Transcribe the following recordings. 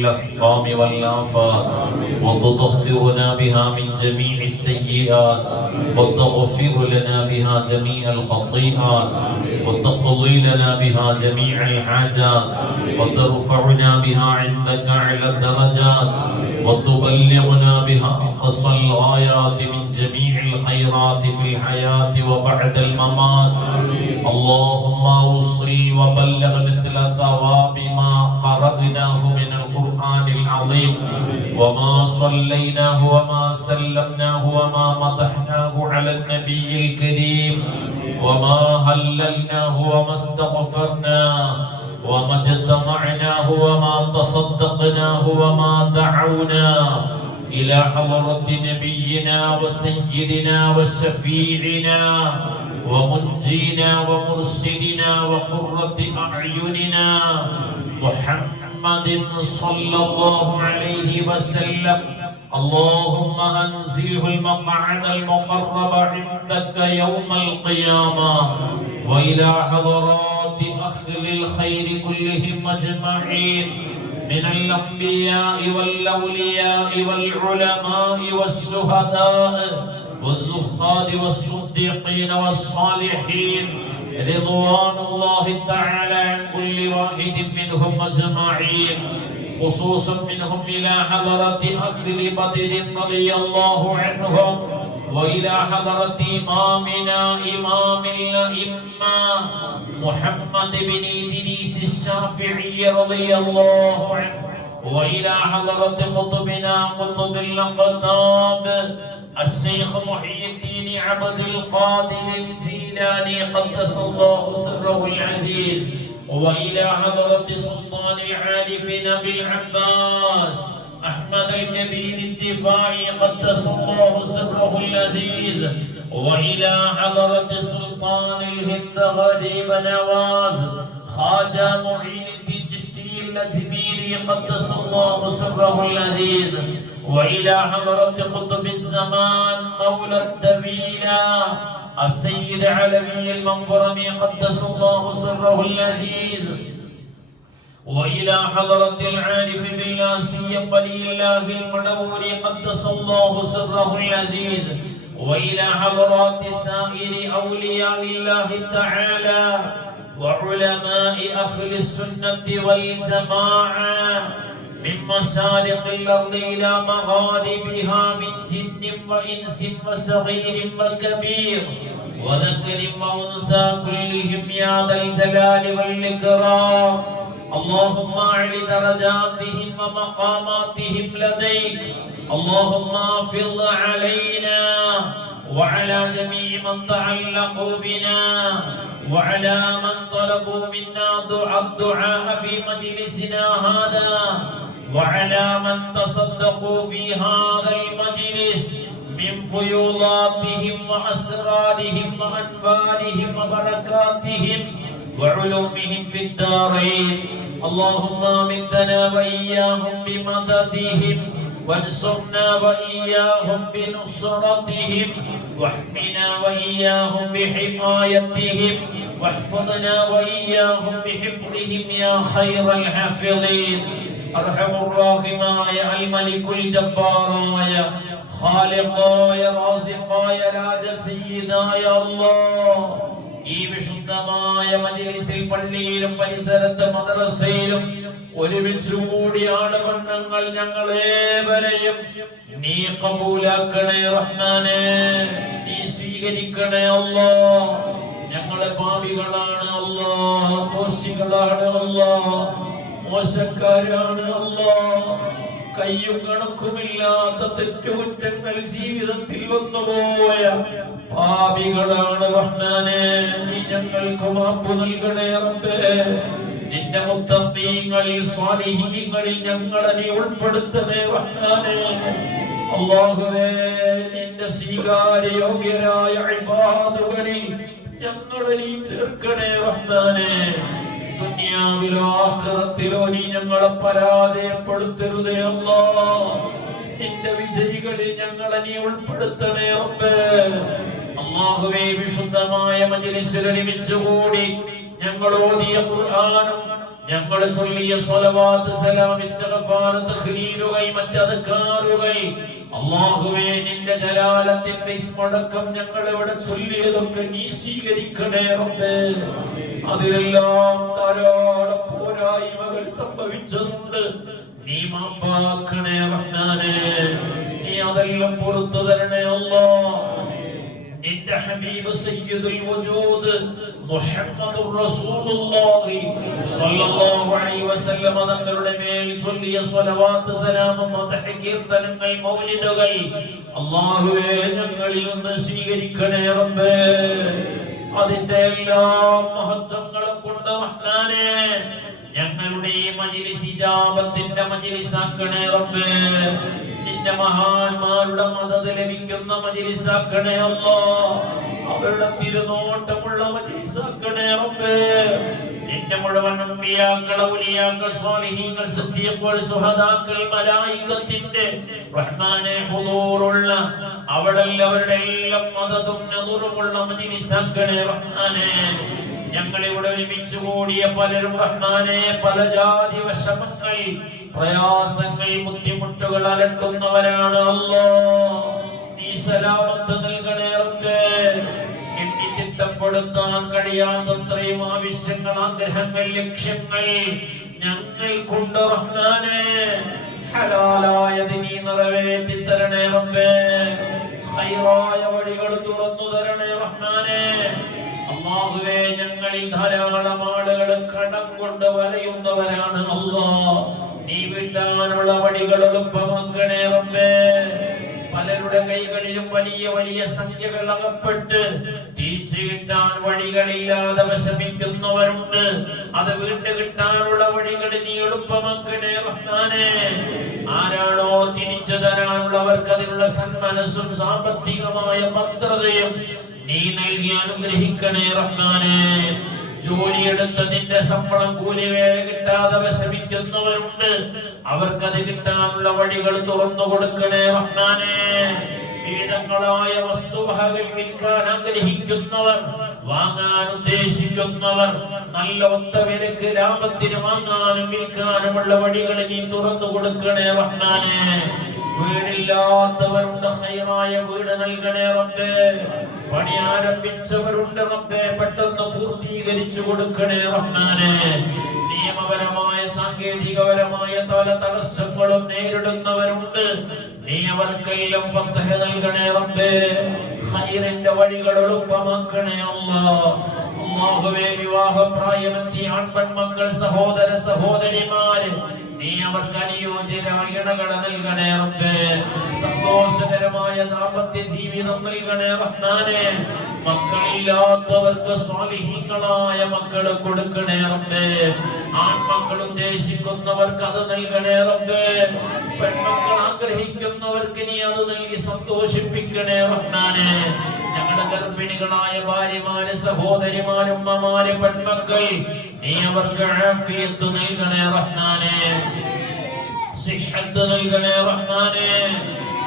الأسقام والآفات وتطهرنا بها من جميع السيئات وتغفر لنا بها جميع الخطيئات وتقضي لنا بها جميع الحاجات وترفعنا بها عندك أعلى الدرجات وتبلغنا بها أقصى الغايات من جميع الخيرات في الحياة وبعد الممات. اللهم وصل وبلغ مثل ثواب ما قرأناه من القرآن العظيم وما صليناه وما سلمناه وما مدحناه على النبي الكريم وما هللناه وما استغفرناه وما اجتمعناه وما تصدقناه وما دعوناه إلى حضرة نبينا وسيدنا وشفيعنا ومنجينا ومرسلنا وقرة أعيننا محمد صلى الله عليه وسلم. اللهم أنزله المقعد المقرب عندك يوم القيامة وإلى حضرات أهل الخير كلهم أجمعين من الأنبياء والأولياء والعلماء والشهداء والزهاد والصديقين والصالحين رضوان الله تعالى عن كل واحد منهم أجمعين، خصوصا منهم إلى حضرة أهل بدر رضي الله عنهم وإلى حضرة إمامنا إمام الأئمة محمد بن إدريس الشافعي رضي الله عنه وإلى حضرة قطبنا قطب الأقطاب الشيخ محي الدين عبد القادر الجيلاني قدس الله سره العزيز وإلى حضرة سلطان العارفين بالعباس أحمد الكبير الدفاعي قدس الله سره العزيز وإلى حضرة سلطان الهند غريب نواز خواجة معين الدين الچشتي الأجميري قدس الله سره العزيز وإلى حضرة قطب الزمان مولى الدبيلة السيد علوي المنفرمي قدس الله سره العزيز وإلى حضرة العارف بالله سيد ولي الله المدوري قدس الله سره العزيز وإلى حضرات سائر أولياء الله تعالى وعلماء أهل السنة والجماعة من مشارق الأرض إلى مغاربها من جن وإنس وصغير وكبير وذكر وأنثى كلهم يا ذا الجلال والإكرام. اللهم أعل درجاتهم ومقاماتهم لديك. اللهم أفض علينا وعلى جميع من تعلقوا بنا وعلى من طلبوا منا الدعاء في مجلسنا هذا وعلى من تصدقوا في هذا المجلس من فيوضاتهم وأسرارهم وأنوارهم وبركاتهم وعلومهم في الدارين. اللهم أمدنا وإياهم بمددهم وانصرنا وإياهم بنصرتهم واحمنا وإياهم بحمايتهم واحفظنا وإياهم بحفظهم يا خير الحافظين. أرحم الراحمين الملك الجبار خالقاയ റാസിഖായ രാജസയ്യിദായ അല്ലാഹ് ഈ വിശുദ്ധമായ മജ്ലിസിൽ പള്ളിയിലും പരിസരത്ത് മദ്രസയിലും ഒരുമിച്ച് കൂടിയാണ് വണ്ണങ്ങൾ ഞങ്ങളേവരെയും നീ കബൂലാക്കണേ റഹ്മാനേ, നീ സ്വീകരിക്കണേ അല്ലാഹ്. ഞങ്ങളെ പാപികളാണ് അല്ലാഹ്, ദോഷികളാണ് അല്ലാഹ്, മോശക്കാരാണ് അല്ലാഹ്. കയ്യും കണക്കുമില്ലാത്ത തെറ്റുകുറ്റങ്ങൾ ജീവിതത്തിൽ വന്നുപോയ പാപികളാണ് റഹ്മാനേ, നീ ഞങ്ങൾക്ക് മാപ്പ് നൽകണേ റബ്ബേ. നിന്റെ മുത്തഖീങ്ങളിൽ സ്വാലിഹീങ്ങളിൽ ഞങ്ങളെ നീ ഉൾപ്പെടുത്തണേ റഹ്മാനേ. അല്ലാഹുവേ, നിന്റെ സ്വീകാര്യയോഗ്യരായ ഇബാദുകളിൽ ഞങ്ങളെ നീ ചേർക്കണേ റഹ്മാനേ. ദുനിയാവിലോ ആഖിറത്തിലോ നീ ഞങ്ങളെ പരാജയപ്പെടുത്തരുതേ അല്ലാഹ്. നിന്റെ വിജയികളിൽ ഞങ്ങളെ നീ ഉൾപ്പെടുത്തണേ റബ്ബേ. അല്ലാഹുവേ, വിശുദ്ധമായ മജ്ലിസിൽ ഒരുമിച്ച് കൂടി ഞങ്ങൾ ഓതിയ ഖുർആനും ഞങ്ങൾ ചൊല്ലിയ സ്വലവാത്ത് സലാം ഇസ്തിഗ്ഫാർ തഹ്ലീലുകൾ മറ്റ് അദ്കാറുകൾ അല്ലാഹുവേ നിന്റെ ജലാലത്തിന്റെ ഇസ്മടക്കം ഞങ്ങൾ ഇവിടെ ചൊല്ലിയതൊക്കെ നീ സ്വീകരിക്കണേ റബ്ബേ. അതിലെല്ലാം ധാരാളം പോരായ്മകൾ സംഭവിച്ചതുണ്ട്, നീ മാപ്പാക്കണേ റഹ്മാനേ. നീ അതെല്ലാം പുറത്തു തരണേ അല്ലാഹ്. നിന്റെ ഹബീബ് സയ്യിദുൽ വജൂദ് മുഹമ്മദുർ റസൂലുള്ളാഹി സ്വല്ലല്ലാഹു അലൈഹി വസല്ലം തങ്ങളുടെ മേൽ ചൊല്ലിയ സ്വലവാത്ത് സലാമും മദ്ഹ് കീർത്തനങ്ങൾ മൗലിദുകൾ അല്ലാഹുവേ ഞങ്ങളിൽ നിന്ന് സ്വീകരിക്കണേ റബ്ബേ. അതിന്റെ എല്ലാ മഹത്വങ്ങളും കൊണ്ട് റഹ്മാനേ ഞങ്ങളുടെ ഈ മജ്ലിസ് ഇജാബത്തിന്റെ മജ്ലിസാക്കണേ റബ്ബേ. നിന്റെ മഹാന്മാരുടെ മദദ് ലഭിക്കുന്ന മജ്ലിസാക്കണേ അല്ലാഹ്. അവരുടെ തിരുനോട്ടമുള്ള മജ്ലിസാക്കണേ റബ്ബേ. നിന്റെ മുഴുവൻ അമ്പിയാക്കൾ, ഔലിയാക്കൾ, സ്വാലിഹീങ്ങൾ, സിദ്ദീഖുകൾ, ശുഹദാക്കൾ, മലായികത്തിന്റെ റഹ്മാനേ ഹുദൂറുള്ള അവിടെല്ലാവരുടെ എല്ലാം മദദും നദറുമുള്ള മജ്ലിസാക്കണേ റഹ്മാനേ. ഞങ്ങളിവിടെ ഒരുമിച്ച് കൂടിയ പലരും റഹ്മാനേ പല ജാതി വിഷമങ്ങൾ, പ്രയാസങ്ങൾ, ബുദ്ധിമുട്ടുകൾ അലട്ടുന്നവരാണ് അല്ലാഹ്. നീ സലാമത്ത് നൽകണേ റബ്ബേ. എണ്ണി ചിട്ടപ്പെടുത്താൻ കഴിയാത്തത്രയും ആവശ്യങ്ങൾ, ആഗ്രഹങ്ങൾ, ലക്ഷ്യങ്ങൾ ഞങ്ങൾക്കുണ്ട് റഹ്മാനേ. ഹലാലായത് നീ നിറവേറ്റി തരണേ റബ്ബേ. ഖൈറായ വഴികൾ തുറന്നു തരണേ റഹ്മാനേ. അല്ലാഹുവേ ഞങ്ങളിൽ ധാരാളം ആളുകൾ കടം കൊണ്ട് വലയുന്നവരാണ് അല്ലാഹ്. നീ വിടാനുള്ള വഴികൾ എളുപ്പമാക്കണേ റബ്ബേ. പലരുടെ കൈകളിലും വലിയ വലിയ സംഖ്യകൾ അകപ്പെട്ട് തിരിച്ചു കിട്ടാൻ വഴികളില്ലാതെ വിഷമിക്കുന്നവരുണ്ട്. അത് വീണ്ടും കിട്ടാനുള്ള വഴികൾ നീ എളുപ്പമാക്കണേ റഹ്മാനേ. ആരാണോ തിരിച്ചു തരാനുള്ളവർക്ക് അതിനുള്ള സന്മനസ്സും സാമ്പത്തികമായ ഭദ്രതയും നീ നൽകി അനുഗ്രഹിക്കണേ റഹ്മാനേ. ജോലിയെടുത്ത് നിന്റെ ശമ്പളം കൂലി വേല കിട്ടാതെ വിഷമിക്കുന്നവരുണ്ട്. അവർക്കത് കിട്ടാനുള്ള വഴികൾ തുറന്നു കൊടുക്കണേ റഹ്മാനേ. വിവിധങ്ങളായ വസ്തുവകകൾ വിൽക്കാൻ ആഗ്രഹിക്കുന്നവർ, വാങ്ങാൻ ഉദ്ദേശിക്കുന്നവർ നല്ല ഒത്ത വിലക്ക് ലാഭത്തിന് വാങ്ങാനും വിൽക്കാനുമുള്ള വഴികൾ നീ തുറന്നു കൊടുക്കണേ റഹ്മാനേ. വീടില്ലാത്തവരുണ്ട്, ഖൈറായ വീട് നൽകണേ റബ്ബേ. പണി ആരംഭിച്ചവരുണ്ട് റബ്ബേ, പെട്ടെന്ന് പൂർത്തീകരിച്ചു കൊടുക്കണേ റഹ്മാനേ. നിയമപരമായ സാങ്കേതികപരമായ പല തടസ്സങ്ങളും നേരിടുന്നവരുണ്ട്, നീ അവർക്കെല്ലാം ഫത്ഹ് നൽകണേ റബ്ബേ. ഖൈറിന്റെ വഴികൾ എളുപ്പമാക്കണേ അല്ലാഹ്. അല്ലാഹുവേ വിവാഹപ്രായമെത്തിയ ആൺപെൺമക്കൾ, സഹോദര സഹോദരിമാര് നീ അവർക്ക് അനുയോജ്യരായ ഇണകളെ നൽകണേ റബ്ബേ. സന്തോഷകരമായ ദാമ്പത്യ ജീവിതം നൽകണേ റഹ്മാനേ. മക്കളില്ലാത്തവർക്ക് സ്വാലിഹീങ്ങളായ മക്കളെ കൊടുക്കണേ റബ്ബേ. ആൺമക്കൾ ഉദ്ദേശിക്കുന്നവർക്ക് അത് നൽകണേ റബ്ബേ. പെൺമക്കൾ ആഗ്രഹിക്കുന്നവർക്ക് നീ അത് നൽകി സന്തോഷിപ്പിക്കണേ റഹ്മാനേ. ഞങ്ങളുടെ ഗർഭിണികളായ ഭാര്യമാര്, സഹോദരിമാര്, ഉമ്മമാര്, പെൺമക്കൾ നീ അവർക്ക് ആഫിയത്ത് നൽകണേ റഹ്മാനേ. സിഹത്ത് നൽകണേ റഹ്മാനേ.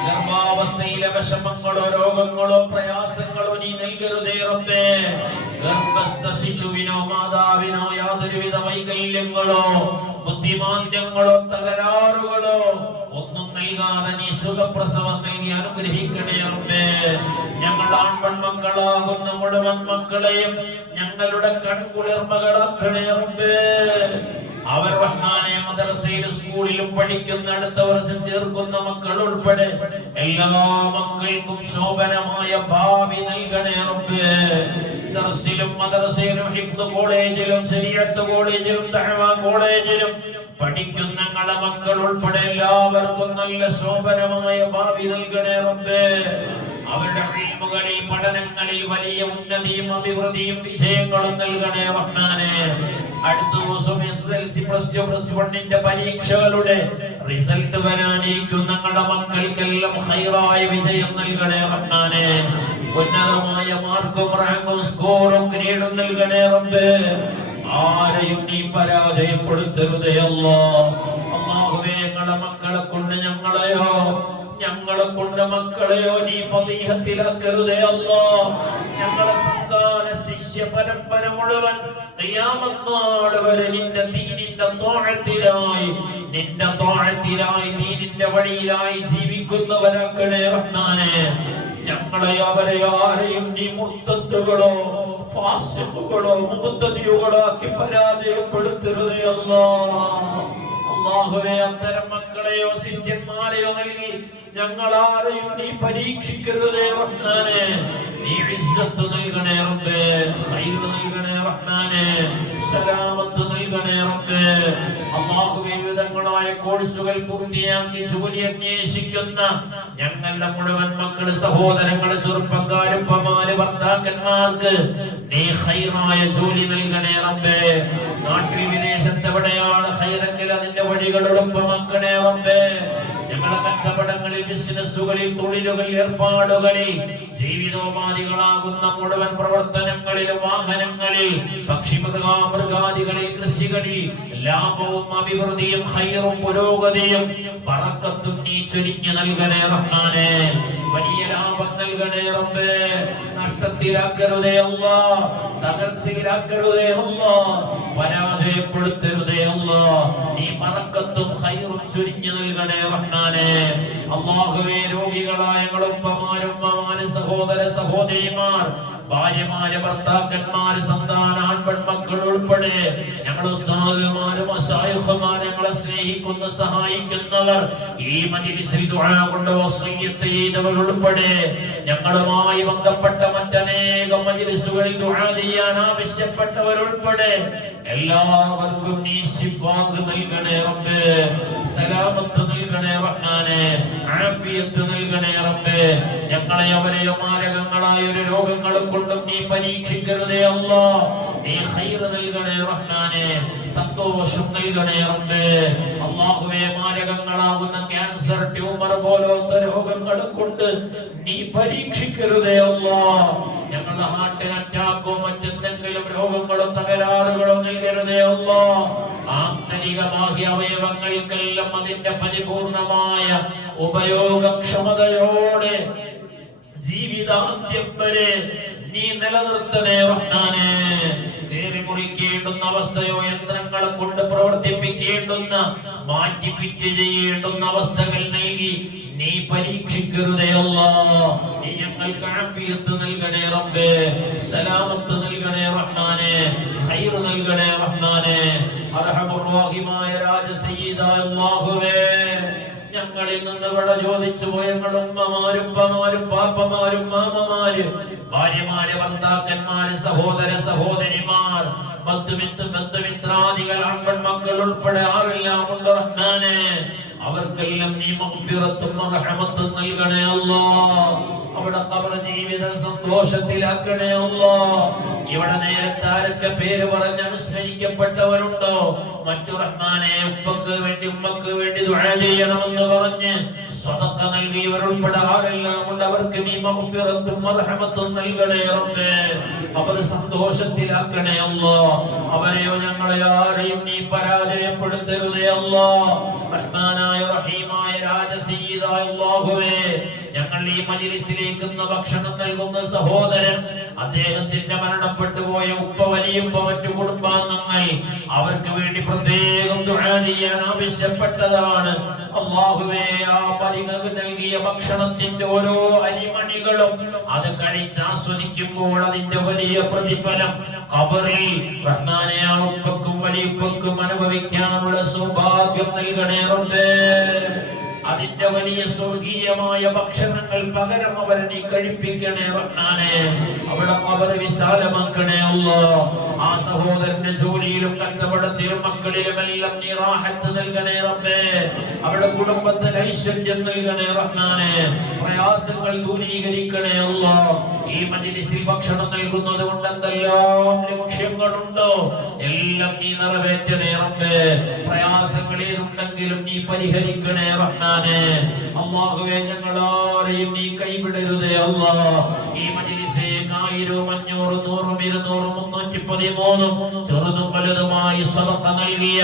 ഗർഭാവസ്ഥയിലെ വിഷമങ്ങളോ രോഗങ്ങളോ പ്രയാസങ്ങളോ നീ നൽകരുതേ റബ്ബേ. ഗർഭസ്ഥ ശിശുവിനോ മാതാവിനോ യാതൊരുവിധ വൈകല്യങ്ങളോ ബുദ്ധിമാന്ദ്യങ്ങളോ തകരാറുകളോ ഒന്നും നൽകാതെ നീ സുഖപ്രസവം നൽകി അനുഗ്രഹിക്കണേ റബ്ബേ. ഞങ്ങൾ ആൺപെൺമക്കളാകുന്ന മുഴുവൻ മക്കളെയും ഞങ്ങളുടെ കൺകുളിർമകളാക്കണേ റബ്ബേ. അവർ റഹ്മാനെ മദ്രസയിലും സ്കൂളിലും പഠിക്കുന്ന, അടുത്ത വർഷം ചേർക്കുന്ന മക്കൾ ഉൾപ്പെടെ എല്ലാ മക്കൾക്കും ശോഭനമായ ഭാവി നൽകണേ റബ്ബേ. ദർസിലും മദ്രസയിലും ഹിഫ്ദ് കോളേജിലും ശരീഅത്ത് കോളേജിലും ദഅവ കോളേജിലും പഠിക്കുന്ന ഞങ്ങളുടെ മക്കൾ ഉൾപ്പെടെ എല്ലാവർക്കും നല്ല ശോഭനമായ ഭാവി നൽകണേ റബ്ബേ. അവരുടെ ഇൽമുകളിൽ, പഠനങ്ങളിൽ വലിയ ഉന്നതിയും അഭിവൃദ്ധിയും വിജയങ്ങളും നൽകണേ റഹ്മാനേ. അടുത്ത ദിവസം SSLC +2 +1 പരീക്ഷകളുടെ റിസൾട്ട് വരാനിരിക്കുന്ന ഞങ്ങളുടെ മക്കൾക്കെല്ലാം ഖൈറായ വിജയം നൽകണേ റഹ്മാനേ. ഉന്നതമായ മാർക്കും റാങ്കും സ്കോറും ഗ്രേഡും നൽകണേ റബ്ബേ. ആരെയും നീ പരാജയപ്പെടുത്തരുതേ അല്ലാഹ്. അല്ലാഹുവേ ഞങ്ങളുടെ മക്കളെ കൊണ്ട് ഞങ്ങളെ കൊണ്ട് മക്കളെയോ നീ ഫളീഹത്തിലാക്കരുതേ അല്ലാഹ്. ഞങ്ങളുടെ സന്താന ശിഷ്യ പരമ്പര മുഴുവൻ ഖിയാമത്ത് നാൾ വരെ നിന്റെ ദീനിന്റെ നിന്റെ ത്വാഅത്തിലായി ദീനിന്റെ വഴിയിലായി ജീവിക്കുന്നവരാക്കണേ റഹ്മാനേ. ഞങ്ങളെ അവരെ ആരെയും നീ മുർത്തദ്ദുകളോ ഫാസിഖുകളോ മുബ്തദികളാക്കി പരാജയപ്പെടുത്തരുതേ അല്ലാഹ്. അല്ലാഹുവേ, അത്തരം മക്കളെയോ ശിഷ്യന്മാരെയോ നൽകി ഞങ്ങളാരെയും നീ പരീക്ഷിക്കരുതേ റഹ്മാനേ. നീ ഇസ്സത്ത് നൽകണേ റബ്ബേ, ഖൈർ നൽകണേ റഹ്മാനേ, സലാമത്ത് നൽകണേ റബ്ബേ. അല്ലാഹുവേ, വിവിധങ്ങളായ കോഴ്സുകൾ പൂർത്തിയാക്കി ജോലി അന്വേഷിക്കുന്ന ഞങ്ങളുടെ മുഴുവൻ മക്കള്, സഹോദരങ്ങള്, ചെറുപ്പക്കാര്, ഉപ്പമാര്, ഭർത്താക്കന്മാർക്ക് നീ ഖൈറായ ജോലി നൽകണേ റബ്ബേ. നാട്ടിൽ വിദേശത്ത് എവിടെയാണ് ഖൈറെങ്കിൽ അതിന്റെ വഴികൾ എളുപ്പമാക്കണേ റബ്ബേ. ഞങ്ങളുടെ കച്ചവടങ്ങളിൽ, ബിസിനസ്സുകളിൽ, തൊഴിലുകൾ, ഏർപ്പാടുകളിൽ, ജീവിതോപാധികളാകുന്ന മുഴുവൻ പ്രവർത്തനങ്ങളിലും, വാഹനങ്ങളിൽ, പക്ഷിമൃഗാദികളിൽ, കൃഷികളിൽ ലാഭവും അഭിവൃദ്ധിയും ഖൈറും പുരോഗതിയും ബറക്കത്തും നീ ചൊരിഞ്ഞു നൽകണേ റഹ്മാനേ. വലിയ ലാഭം നൽകണേ റബ്ബേ. നഷ്ടത്തിലാക്കരുതേ അല്ലാഹ്, തകർച്ചയിലാക്കരുതേ അല്ലാഹ്, പരാജയപ്പെടുത്തരുതേ അല്ലാഹ്. നീ ബറക്കത്തും ഖൈറും ചൊരിഞ്ഞു നൽകണേ റഹ്മാനേ. അല്ലാഹുവേ, രോഗികളായ ഞങ്ങളുടെ ഉപ്പമാര്, ഉമ്മമാര്, സഹോദര സഹോദരിമാർ, ഭാര്യമാര്, ഭർത്താക്കന്മാര്, സന്താന ആൺപെൺമക്കൾ ഉൾപ്പെടെ ഞങ്ങളുടെ ഉസ്താദുമാരും മശായിഖുമാരും ഞങ്ങളെ സ്നേഹിക്കുന്ന സഹായിക്കുന്നവർ, ഈ മജ്‌ലിസിൽ ദുആ കൊണ്ട് വസിയ്യത്ത് ചെയ്തവർ ഉൾപ്പെടെ ഞങ്ങളുമായി ബന്ധപ്പെട്ട മറ്റനേകം മജ്‌ലിസുകളിൽ ദുആ ചെയ്യാൻ ആവശ്യപ്പെട്ടവർ ഉൾപ്പെടെ എല്ലാവർക്കും നീ ശിഫാഅ് നൽകണേ റബ്ബേ, സലാമത്ത് നൽകണേ റഹ്മാനേ, ആഫിയത്ത് നൽകണേ റബ്ബേ. ഞങ്ങളെ അവരെയോ മാരകങ്ങളായ ഒരു രോഗങ്ങളെ കൊണ്ടും നീ പരീക്ഷിക്കരുതേ അല്ലാഹ്. നീ ഖൈർ നൽകണേ റഹ്മാനേ, സന്തോഷം നൽകണേ റബ്ബേ. അല്ലാഹുവേ, മാരകങ്ങളാകുന്ന ക്യാൻസർ, ട്യൂമർ പോലത്തെ രോഗങ്ങളെ കൊണ്ട് നീ പരീക്ഷിക്കരുതേ അല്ലാഹ്. ഞങ്ങളുടെ ഹാർട്ടിന് അറ്റാക്കോ മറ്റെന്തെങ്കിലും രോഗങ്ങളോ തകരാറുകളോ നൽകരുതേ അല്ലാഹ്. ആന്തരിക ബാഹ്യ അവയവങ്ങൾക്കെല്ലാം അതിന്റെ പരിപൂർണമായ ഉപയോഗക്ഷമതയോടെ ജീവിതാന്ത്യം വരെ നീ നിലനിർത്തണേ റഹ്മാനേ. കേറി മുറിക്കേണ്ടുന്ന അവസ്ഥയോ യന്ത്രങ്ങളെ കൊണ്ട് പ്രവർത്തിപ്പിക്കേണ്ടുന്ന, മാറ്റി ഫിറ്റ് ചെയ്യേണ്ടുന്ന അവസ്ഥകൾ നൽകി നീ പരീക്ഷിക്കരുതേ അല്ലാഹ്. നീ ഞങ്ങൾക്ക് ആഫിയത്ത് നൽകണേ റബ്ബേ, സലാമത്ത് നൽകണേ റഹ്മാനേ, ഖൈർ നൽകണേ റഹ്മാനേ. അർഹമുർ റഹീമായ രാജസയ്യിദായ അല്ലാഹുവേ, ഞങ്ങളിൽ നിന്ന് ഇവിടെ ചോദിച്ചു പോയ ഞങ്ങളുടെ ഉമ്മമാരും ഉപ്പമാരും പാപ്പമാരും മാമമാര്, ഭാര്യമാര്, ഭർത്താക്കന്മാര്, സഹോദര സഹോദരിമാർ, ബന്ധുമിത്രാദികൾ, ആൺപെൺമക്കൾ ഉൾപ്പെടെ ആരെല്ലാം ഉണ്ട് റഹ്മാനേ, അവർക്കെല്ലാം നീ മഗ്ഫിറത്തും റഹ്മത്തും നൽകണേ അല്ലാഹ്. അവിടെ ഖബർ ജീവിത സന്തോഷത്തിലാക്കണേ അല്ലാഹ്. ഇവിടെ നേരത്തെ ആരൊക്കെ പേര് പറഞ്ഞ് അനുസ്മരിക്കപ്പെട്ടവരുണ്ടോ, മറ്റു റഹ്മാനെ ഉപ്പക്ക് വേണ്ടി ഉമ്മക്ക് വേണ്ടി ദുആ ചെയ്യണമെന്ന് പറഞ്ഞ് സദഖ നൽകിയവരുൾപ്പെടെ ആരെല്ലാം ഉണ്ട്, അവർക്ക് നീ മഗ്ഫിറത്തും റഹ്മത്തും നൽകണേ റബ്ബേ. അവർ സന്തോഷത്തിലാക്കണേ അല്ലാഹ്. അവരെയോ ഞങ്ങളെയോ ആരെയും നീ പരാജയപ്പെടുത്തരുതേ അല്ലാഹ്. റഹ്മാനായ റഹീമായ രാജസയ്യിദായ അല്ലാഹുവേ, ഞങ്ങൾ ഈ മജ്‌ലിസിലേക്ക് ഭക്ഷണം നൽകുന്ന സഹോദരൻ, അദ്ദേഹത്തിന്റെ മരണപ്പെട്ടു പോയ ഉപ്പ, വലിയുപ്പ, മറ്റു കുടുംബാംഗങ്ങൾ, അവർക്ക് വേണ്ടി പ്രത്യേകം ദുആ ചെയ്യാൻ ആവശ്യപ്പെട്ടതാണ്. അല്ലാഹുവേ, ആ പരിഗണന നൽകിയ ഭക്ഷണത്തിന്റെ ഓരോ അരിമണികളും അത് കഴിച്ചാസ്വദിക്കുമ്പോൾ അതിന്റെ വലിയ പ്രതിഫലം ഖബറിൽ റഹ്മാനെ ആ ഉപ്പക്കും വലിയുപ്പക്കും അനുഭവിക്കാനുള്ള സൗഭാഗ്യം നൽകണേ റബ്ബേ. അതിന്റെ വലിയ സ്വർഗീയമായ ഭക്ഷണങ്ങൾ പകരം അവരെ നീ കഴിപ്പിക്കണേ റഹ്മാനേ. അവിടെ ഖബർ വിശാലമാക്കണേ അല്ലാഹ്. ആ സഹോദരന്റെ ജോലിയിലും കച്ചവടത്തിലും മക്കളിലും എല്ലാം നീ റാഹത്ത് നൽകണേ റബ്ബേ. അവിടെ കുടുംബത്തിൽ ഐശ്വര്യം നൽകണേ റഹ്മാനേ. പ്രയാസങ്ങൾ ദൂരീകരിക്കണേ അല്ലാഹ്. ഈ മജ്‌ലിസിൽ ഭക്ഷണം നൽകുന്നത് കൊണ്ട് എന്തെല്ലാം ലക്ഷ്യങ്ങളുണ്ടോ എല്ലാം നീ നിറവേറ്റണേ റബ്ബേ. പ്രയാസങ്ങൾ ഏതുണ്ടെങ്കിലും നീ പരിഹരിക്കണേ റഹ്മാനേ. അല്ലാഹുവേ, ഞങ്ങളാരെയും നീ കൈവിടരുതേ അല്ലാഹ്. ഈ മജ്‌ലിസിലേക്കായി 1000 500 100 200 313 ചെറുതും വലുതുമായി സദഖ നൽകിയ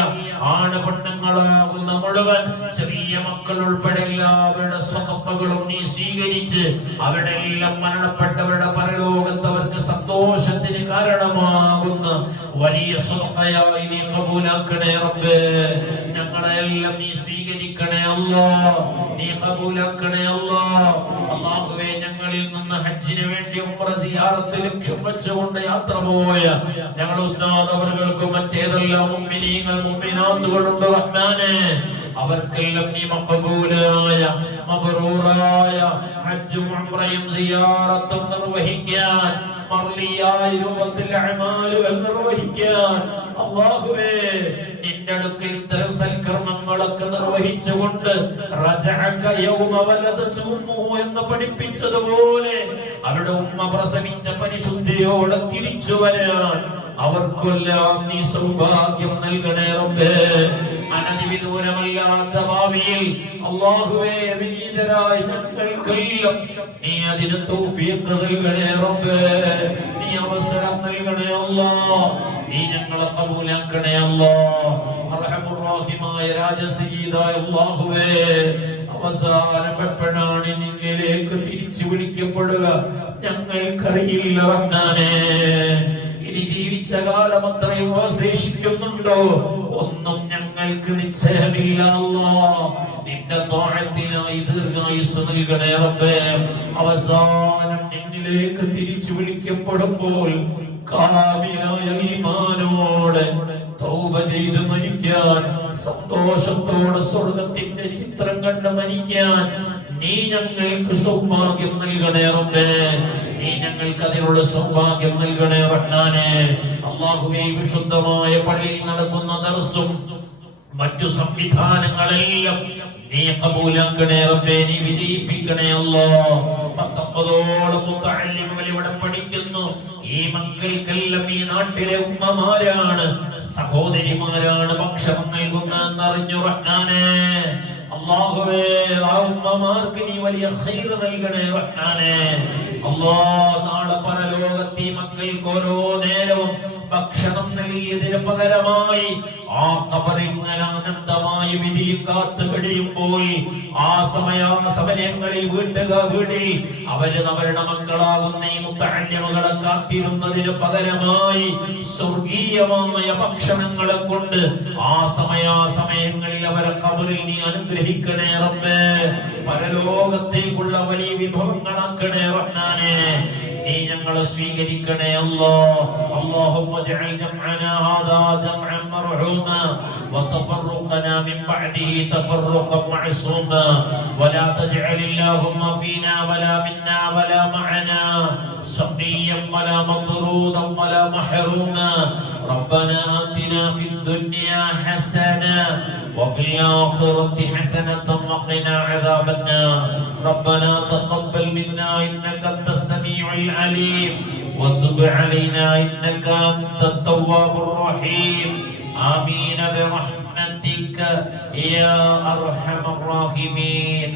ആണ് പെണ്ണുങ്ങളാകുന്ന മുഴുവൻ ചെറിയ മക്കൾ ഉൾപ്പെടെ എല്ലാവരുടെ സദഖകളും നീ സ്വീകരിച്ച് അവരുടെ എല്ലാം മരണപ്പെട്ടവരുടെ പരലോകത്തവർക്ക് സന്തോഷത്തിന് കാരണമാകുന്ന വലിയ സദഖയായി നീ കബൂലാക്കണേ റബ്ബേ. ഞങ്ങളെല്ലാം നീ സ്വീകരിക്കണേ അല്ലാഹ്, നീ കബൂലാക്കണേ അല്ലാഹ്. അല്ലാഹുവേ, ഞങ്ങളിൽ നിന്ന് ഹജ്ജിന് വേണ്ടി ഉംറ സിയാറത്ത് ലക്ഷ്യം വെച്ചുകൊണ്ട് യാത്ര പോയ ഞങ്ങളുടെ ഉസ്താദ് അവർക്കും മറ്റേതെല്ലാം മുഅ്മിനീങ്ങൾ മുഅ്മിനാത്തുകളുണ്ട് റഹ്മാനേ, അവർക്കെല്ലാം നീ മഖബൂലായ മബ്റൂറായ ഹജ്ജും ഉംറയും സിയാറത്തും നിർവഹിക്കാൻ മർലിയായ രൂപത്തിൽ അമാലുകൾ നിർവഹിക്കാൻ അല്ലാഹുവേ നിന്റെ അടുക്കൽ ഇത്തരം സൽക്കർമ്മങ്ങളൊക്കെ നിർവഹിച്ചുകൊണ്ട് റജഅക യൗമ വലദതു ഉമ്മുഹു എന്ന് പഠിപ്പിച്ചതുപോലെ അവരുടെ ഉമ്മ പ്രസവിച്ച പരിശുദ്ധിയോടെ തിരിച്ചു വരാൻ അവർക്കെല്ലാം നീ സൗഭാഗ്യം നൽകണേ റബ്ബേ. അനധിവിദൂരമല്ലാത്ത ഭാവിയിൽ അല്ലാഹുവേ വിനീതരായ ഞങ്ങൾക്കെല്ലാം നീ അതിന് തൗഫീഖ് നൽകണേ റബ്ബേ. നീ അവസരം നൽകണേ അല്ലാഹ്, നീ ഞങ്ങളെ കബൂലാക്കണേ അല്ലാഹ്. അർഹമുർ റഹീമായ രാജസയ്യിദായ അല്ലാഹുവേ, അവസാനം എപ്പോഴാണ് നിന്നിലേക്ക് തിരിച്ചു വിളിക്കപ്പെടുക ഞങ്ങൾക്കറിയില്ല റഹ്മാനേ. ഇനി ജീവിച്ച കാലം അത്രയും അവശേഷിക്കുന്നുണ്ടോ ഒന്നും ഞങ്ങൾക്ക് നിശ്ചയമില്ല അല്ലാഹ്. നിന്റെ ത്വഅത്തിനായി ദീർഘായുസ്സ് നൽകണേ റബ്ബേ. അവസാനം നിന്നിലേക്ക് തിരിച്ചു വിളിക്കപ്പെടുമ്പോൾ കാമിലായ ഈമാനോടെ തൗബ ചെയ്ത് മരിക്കാൻ, സന്തോഷത്തോടെ സ്വർഗ്ഗത്തിന്റെ ചിത്രം കണ്ട് മരിക്കാൻ നീ ഞങ്ങൾക്ക് സൗഭാഗ്യം നൽകണേ റബ്ബേ. നീ ഞങ്ങൾക്ക് അതിനുള്ള സൗഭാഗ്യം നൽകണേ റഹ്മാനേ. അല്ലാഹുവേ, വിശുദ്ധമായ പള്ളിയിൽ നടക്കുന്ന ദർസും മറ്റു സംവിധാനങ്ങളെല്ലാം നീ കബൂലാക്കണേ റബ്ബേ, നീ വിജയിപ്പിക്കണേ അല്ലാഹ്. 19ഓളം മുതഅല്ലിമുകൾ ഇവിടെ പഠിക്കുന്നു. ഈ മക്കൾക്കെല്ലാം ഈ നാട്ടിലെ ഉമ്മമാരാണ്, സഹോദരിമാരാണ് ഭക്ഷണം നൽകുന്നതെന്നറിഞ്ഞു റഹ്മാനേ. അല്ലാഹുവേ, ആ ഉമ്മമാർക്ക് നീ വലിയ ഖൈർ നൽകണേ റഹ്മാനേ. അല്ലാഹ്, നാളെ പരലോകത്ത് ഈ മക്കൾക്ക് ഓരോ നേരവും ഭക്ഷണം നൽകിയതിന് പകരമായി ആ ഖബറിങ്ങനെ അനന്തമായി വിധിയും കാത്തു കഴിയുമ്പോൾ ആ സമയങ്ങളിൽ വീട്ടിൽ അവരുടെ മക്കളാകുന്ന ഈ മുത്തഅല്ലിമുകളെ കാത്തിരുന്നതിന് പകരമായി സ്വർഗീയമായ ഭക്ഷണങ്ങളെ കൊണ്ട് ആ സമയങ്ങളിൽ അവരെ ഖബറിൽ നീ അനുഗ്രഹിക്കണേ റബ്ബേ. പരലോകത്തേക്കുള്ള വലിയ വിഭവങ്ങളാക്കണേ റഹ്മാനേ. നീ ഞങ്ങളെ സ്വീകരിക്കണേ അല്ലാഹ്. اللهم اجعل جمعنا هذا جمعا مرحوما وتفرقنا من بعده تفرقا معصوما ولا تجعل اللهم فينا ولا منا ولا معنا شقيا ولا مطرودا ولا محروما. ربنا آتنا في الدنيا حسنة وفي الآخرة حسنة وقنا عذاب النار. ربنا تقبل منا إنك أنت السميع العليم وتب علينا إنك أنت التواب الرحيم. آمين برحمتك يا أرحم الراحمين.